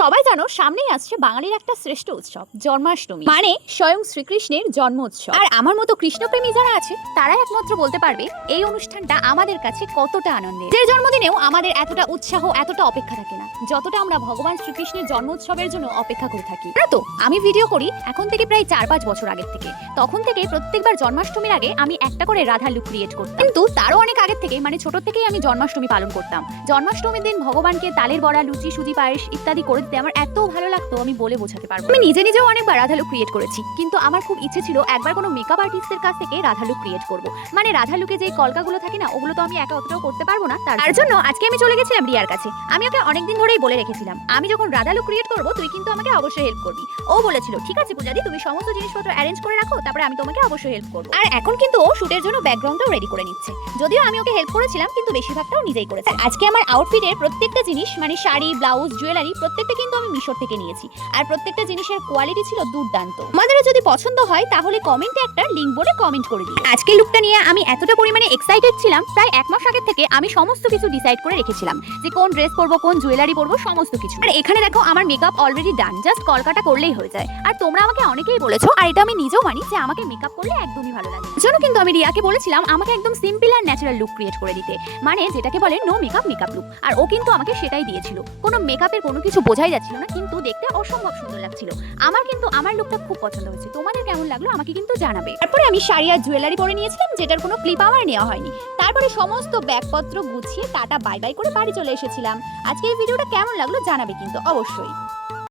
সবাই জানো সামনেই আসছে বাঙালির একটা শ্রেষ্ঠ উৎসব জন্মাষ্টমী, মানে স্বয়ং শ্রীকৃষ্ণের জন্ম উৎসব। আর আমার মতো কৃষ্ণপ্রেমী যারা আছে তারাই একমাত্র বলতে পারবে এই অনুষ্ঠানটা আমাদের কাছে কতটা আনন্দের। যে জন্মদিনেও আমাদের এতটা উৎসাহ এতটা অপেক্ষা থাকে না যতটা আমরা ভগবান শ্রীকৃষ্ণের জন্ম উৎসবের জন্য অপেক্ষা করে থাকি। তো আমি ভিডিও করি এখন থেকে প্রায় 4-5 বছর আগের থেকে। তখন থেকে প্রত্যেকবার জন্মাষ্টমীর আগে আমি একটা করে রাধা লুক ক্রিয়েট করতাম, কিন্তু তারও অনেক আগের থেকে মানে ছোট থেকেই আমি জন্মাষ্টমী পালন করতাম। জন্মাষ্টমীর দিন ভগবানকে তালের বড়া, লুচি, সুজি পায়েস ইত্যাদি করে দিতে আমার এত ভালো লাগতো আমি বলে বোঝাতে পারবো। আমি নিজেও অনেকবার রাধা লুক ক্রিয়েট করেছি, কিন্তু আমার খুব ইচ্ছে ছিল একবার কোনো মেকআপ আর্টিস্টের কাছ থেকে রাধা লুক ক্রিয়েট করব। মানে রাধা লুকে যে কলকাগুলো থাকে না, ওগুলো তো আমি একা অতটাও করতে পারবো না। তার জন্য আজকে আমি চলে গেছিলাম রিয়ার কাছে। আমি ওকে অনেকদিন ধরেই বলে রেখেছিলাম আমি যখন রাধা লুক ক্রিয়েট করবো তুই কিন্তু আমাকে অবশ্যই হেল্প করবি। ও বলেছিল ঠিক আছে পূজাদি, তুমি সমস্ত জিনিসপত্র অ্যারেঞ্জ করে রাখো, তারপরে আমি তোমাকে অবশ্যই হেল্প করবো। আর এখন কিন্তু ও শুটের জন্য ব্যাকগ্রাউন্ডটাও রেডি করে নিচ্ছে। যদিও আমি ওকে হেল্প করেছিলাম কিন্তু বেশিরভাগটাও নিজেই করেছে। আজকে আমার আউটফিটের প্রত্যেকটা জিনিস মানে শাড়ি, ব্লাউজ, জুয়েলারি প্রত্যেকটা কিন্তু আমি মিশর থেকে নিয়েছি। আর প্রত্যেকটা জিনিসের কোয়ালিটি ছিল দুর্দান্ত। তোমাদেরও যদি পছন্দ হয় তাহলে কমেন্টে একটা লিংক বলে কমেন্ট করে দিও। আজকের লুকটা নিয়ে আমি এতটা পরিমাণে এক্সাইটেড ছিলাম, প্রায় 1 মাস আগে থেকে আমি সমস্ত কিছু ডিসাইড করে রেখেছিলাম যে কোন ড্রেস পরবো, কোন জুয়েলারি পরবো, সমস্ত কিছু। আর এখানে দেখো আমার makeup already done, just Kolkata করলেই হয়ে যায়। আর তোমরা আমাকে অনেকেই বলেছো, আর এটা আমি নিজেও মানি, যে আমাকে মেকআপ করলে একদমই ভালো লাগে। জন্য কিন্তু আমি রিয়াকে বলেছিলাম আমাকে একদম সিম্পল আর ন্যাচারাল লুক ক্রিয়েট করে দিতে, মানে যেটাকে বলে নো মেকআপ মেকআপ লুক। আর ও কিন্তু আমাকে সেটাই দিয়েছিল। কোনো মেকআপের কোনো কিছু বোঝাই যাচ্ছিল না, কিন্তু দেখতে অসম্ভব সুন্দর লাগছিল। আমার কিন্তু আমার লুকটা খুব পছন্দ হয়েছে। তোমাদের কেমন লাগলো আমাকে কিন্তু জানাবে। তারপরে আমি শাড়ি আর জুয়েলারি পরে নিয়েছিলাম, যেটার কোনো ক্লিপ আমার নেওয়া হয়নি। তারপরে সমস্ত ব্যাগপত্র গুছিয়ে টাটা বাই বাই করে বাড়ি চলে এসেছিলাম। আজকে এই ভিডিওটা কেমন লাগলো জানাবে কিন্তু অবশ্যই।